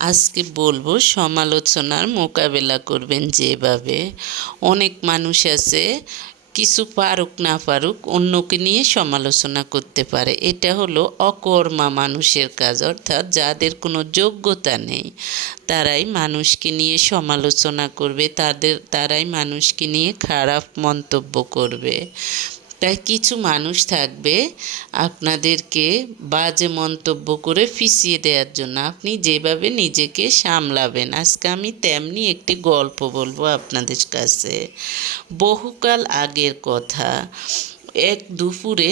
আজকে বলবো সমালোচনার মোকাবেলা করবেন যেভাবে। অনেক মানুষ আছে কিছু পারুক না পারুক অন্যকে নিয়ে সমালোচনা করতে পারে, এটা হলো অকর্মা মানুষের কাজ। অর্থাৎ যাদের কোনো যোগ্যতা নেই তারাই মানুষকে নিয়ে সমালোচনা করবে, তারাই মানুষকে নিয়ে খারাপ মন্তব্য করবে। তাই কিছু মানুষ থাকবে আপনাদেরকে বাজে মন্তব্য করে ফিসিয়ে দেওয়ার জন্য। আপনি যেভাবে নিজেকে সামলাবেন, আজকে আমি তেমনি একটি গল্প বলবো আপনাদের কাছে। বহুকাল আগের কথা। এক দুপুরে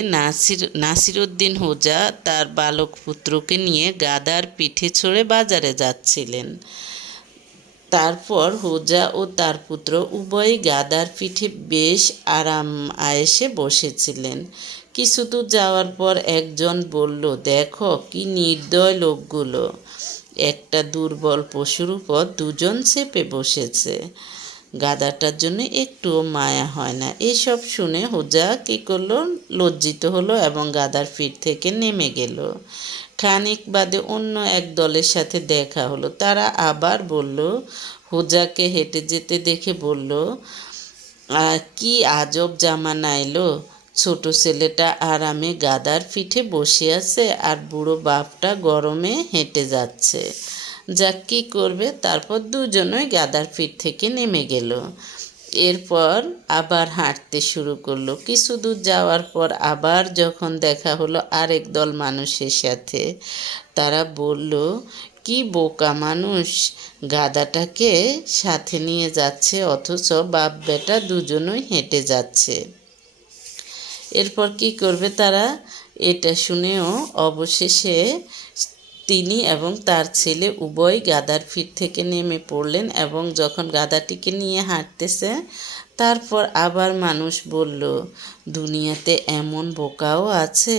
নাসিরউদ্দিন হোজা তার বালক পুত্রকে নিয়ে গাধার পিঠে চড়ে বাজারে যাচ্ছিলেন। তারপর হোজা ও তার পুত্র উভয়ই গাধার পিঠে বেশ আরাম আয়েশে বসেছিলেন। কিছু দূর যাওয়ার পর একজন বলল, দেখো কি নির্দয় লোকগুলো, একটা দুর্বল পশুর উপর দুজন চেপে বসেছে, গাধাটার জন্য একটুও মায়া হয় না। এসব শুনে হোজা কী করলো, লজ্জিত হলো এবং গাধার পিঠ থেকে নেমে গেল। খানিক বাদে অন্য এক দলের সাথে দেখা হলো। তারা আবার বলল, হোজাকে হেঁটে যেতে দেখে বলল, কি আজব জামানা এলো, ছোট ছেলেটা আরামে গাধার পিঠে বসে আছে আর বুড়ো বাপটা গরমে হেঁটে যাচ্ছে। যাক, কী করবে। তারপর দুজনই গাধার পিঠ থেকে নেমে গেল। এরপর আবার হাঁটতে শুরু করলো। কিছু দূর যাওয়ার পর আবার যখন দেখা হলো আরেক দল মানুষের সাথে, তারা বলল, কি বোকা মানুষ, গাধাটাকে সাথে নিয়ে যাচ্ছে অথচ বাপ বেটা দুজনই হেঁটে যাচ্ছে। এরপর কি করবে তারা, এটা শুনেও অবশেষে তিনি এবং তার ছেলে উভয় গাধার পিঠ থেকে নেমে পড়লেন এবং যখন গাধাটিকে নিয়ে হাঁটতেছে, তারপর আবার মানুষ বলল, দুনিয়াতে এমন বোকাও আছে,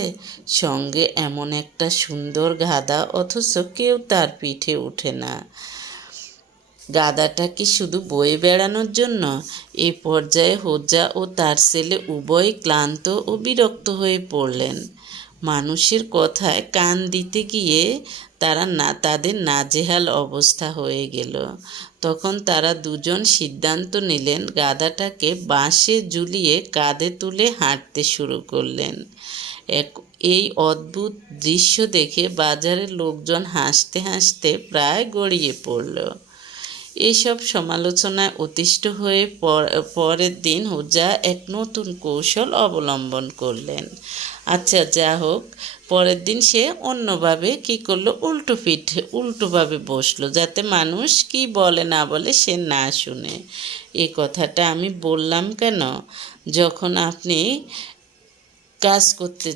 সঙ্গে এমন একটা সুন্দর গাধা অথচ কেউ তার পিঠে ওঠে না। গাধাটা কি শুধু বয়ে বেড়ানোর জন্য? এ পর্যায়ে হোজা ও তার ছেলে উভয় ক্লান্ত ও বিরক্ত হয়ে পড়লেন। মানুষের কথায় কান দিতে গিয়ে তাদের নাজেহাল অবস্থা হয়ে গেল। তখন তারা দুজন সিদ্ধান্ত নিলেন, গাধাটাকে বাঁশে ঝুলিয়ে কাঁধে তুলে হাঁটতে শুরু করলেন। এই অদ্ভুত দৃশ্য দেখে বাজারের লোকজন হাসতে হাসতে প্রায় গড়িয়ে পড়ল। এইসব সমালোচনায় অতিষ্ঠ হয়ে পরের দিন হোজা এক নতুন কৌশল অবলম্বন করলেন। আচ্ছা, যা হোক, পরের দিন সে অন্যভাবে কী করলো, উল্টোভাবে বসলো, যাতে মানুষ কি বলে না বলে সে না শুনে। এই কথাটা আমি বললাম কেন, যখন আপনি কাজ করতে